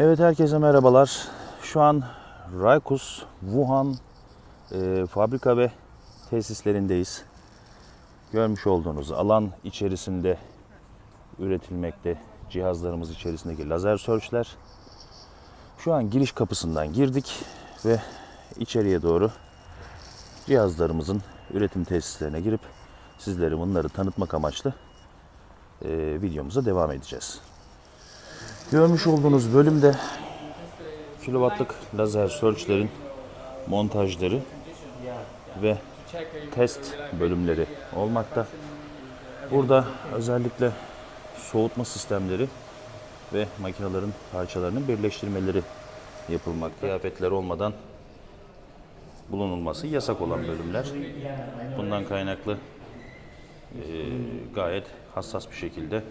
Evet herkese merhabalar. Şu an Raykus Wuhan e, fabrika ve tesislerindeyiz. Görmüş olduğunuz alan içerisinde üretilmekte cihazlarımız içerisindeki lazer searchler. Şu an giriş kapısından girdik ve içeriye doğru cihazlarımızın üretim tesislerine girip sizlere bunları tanıtmak amaçlı e, videomuza devam edeceğiz. Görmüş olduğunuz bölümde kilowattlık lazer searchlerin montajları ve test bölümleri olmakta. Burada özellikle soğutma sistemleri ve makinelerin parçalarının birleştirmeleri yapılmakta. Kıyafetler olmadan bulunulması yasak olan bölümler. Bundan kaynaklı e, gayet hassas bir şekilde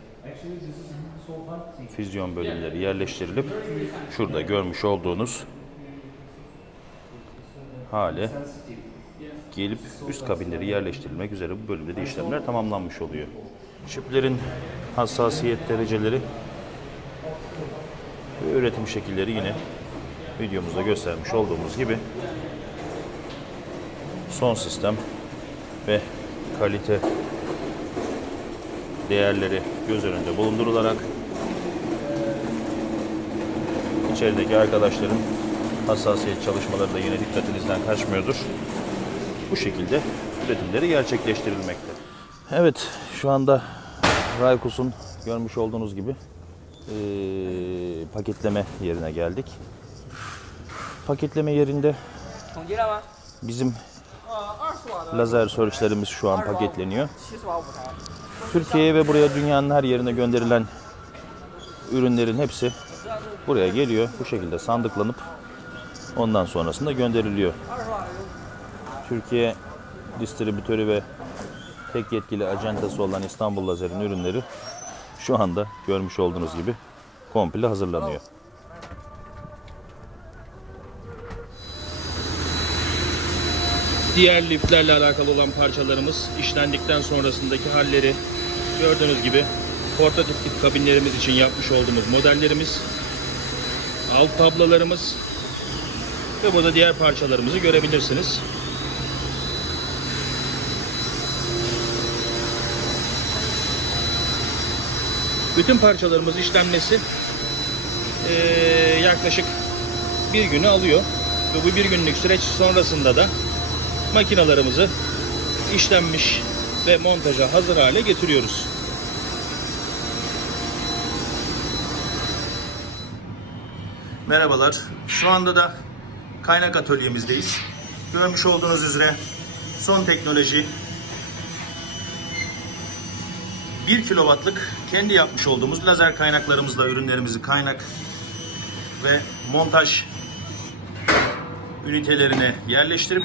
füzyon bölümleri yerleştirilip şurada görmüş olduğunuz hale gelip üst kabinleri yerleştirilmek üzere bu bölümde de işlemler tamamlanmış oluyor. Çiplerin hassasiyet dereceleri ve üretim şekilleri yine videomuzda göstermiş olduğumuz gibi son sistem ve kalite değerleri göz önünde bulundurularak içerideki arkadaşların hassasiyet çalışmaları da yine dikkatinizden kaçmıyordur. Bu şekilde üretimleri gerçekleştirilmekte. Evet şu anda Raykus'un görmüş olduğunuz gibi e, paketleme yerine geldik. Paketleme yerinde bizim Lazer sörçlerimiz şu an paketleniyor. Türkiye'ye ve buraya dünyanın her yerine gönderilen ürünlerin hepsi buraya geliyor. Bu şekilde sandıklanıp ondan sonrasında gönderiliyor. Türkiye distribütörü ve tek yetkili ajantası olan İstanbul Lazer'in ürünleri şu anda görmüş olduğunuz gibi komple hazırlanıyor. Diğer liflerle alakalı olan parçalarımız işlendikten sonrasındaki halleri gördüğünüz gibi portatif tip kabinlerimiz için yapmış olduğumuz modellerimiz, alt tablalarımız ve burada diğer parçalarımızı görebilirsiniz. Bütün parçalarımız işlenmesi eee, yaklaşık bir günü alıyor. Ve bu bir günlük süreç sonrasında da makinalarımızı işlenmiş ve montaja hazır hale getiriyoruz. Merhabalar. Şu anda da kaynak atölyemizdeyiz. Görmüş olduğunuz üzere son teknoloji 1 kilowattlık kendi yapmış olduğumuz lazer kaynaklarımızla ürünlerimizi kaynak ve montaj ünitelerine yerleştirip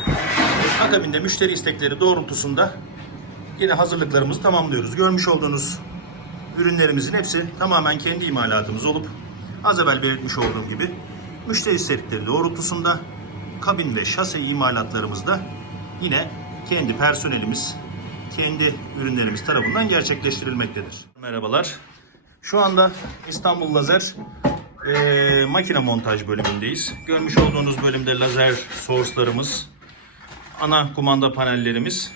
akabinde müşteri istekleri doğrultusunda yine hazırlıklarımızı tamamlıyoruz. Görmüş olduğunuz ürünlerimizin hepsi tamamen kendi imalatımız olup az evvel belirtmiş olduğum gibi müşteri istekleri doğrultusunda kabin ve şase imalatlarımız da yine kendi personelimiz, kendi ürünlerimiz tarafından gerçekleştirilmektedir. Merhabalar. Şu anda İstanbul Lazer eee, makine montaj bölümündeyiz. Görmüş olduğunuz bölümde lazer source'larımız, ana kumanda panellerimiz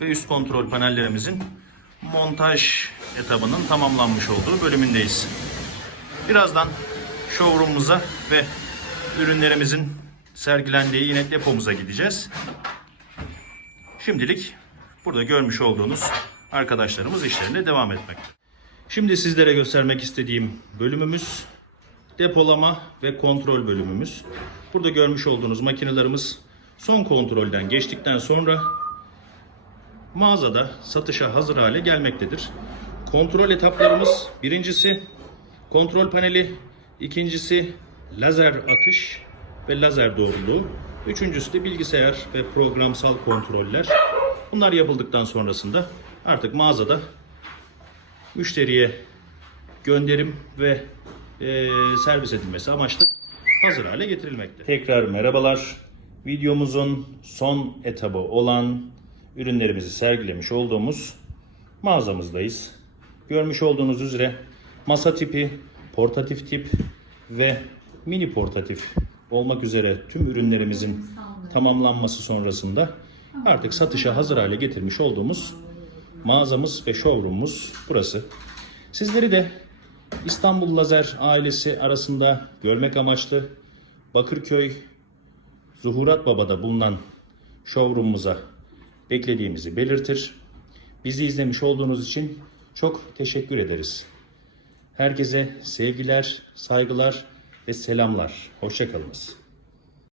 ve üst kontrol panellerimizin montaj etabının tamamlanmış olduğu bölümündeyiz. Birazdan showroom'umuza ve ürünlerimizin sergilendiği yine depomuza gideceğiz. Şimdilik burada görmüş olduğunuz arkadaşlarımız işlerine devam etmekte. Şimdi sizlere göstermek istediğim bölümümüz depolama ve kontrol bölümümüz. Burada görmüş olduğunuz makinelerimiz son kontrolden geçtikten sonra mağazada satışa hazır hale gelmektedir. Kontrol etaplarımız birincisi kontrol paneli, ikincisi lazer atış ve lazer doğruluğu, üçüncüsü de bilgisayar ve programsal kontroller. Bunlar yapıldıktan sonrasında artık mağazada müşteriye gönderim ve e, servis edilmesi amaçlı hazır hale getirilmekte. Tekrar merhabalar. Videomuzun son etabı olan ürünlerimizi sergilemiş olduğumuz mağazamızdayız. Görmüş olduğunuz üzere masa tipi, portatif tip ve mini portatif olmak üzere tüm ürünlerimizin tamamlanması sonrasında artık satışa hazır hale getirmiş olduğumuz mağazamız ve showroom'umuz burası. Sizleri de İstanbul Lazer ailesi arasında görmek amaçlı Bakırköy Zuhurat Baba'da bulunan showroom'umuza beklediğimizi belirtir. Bizi izlemiş olduğunuz için çok teşekkür ederiz. Herkese sevgiler, saygılar ve selamlar. Hoşçakalınız.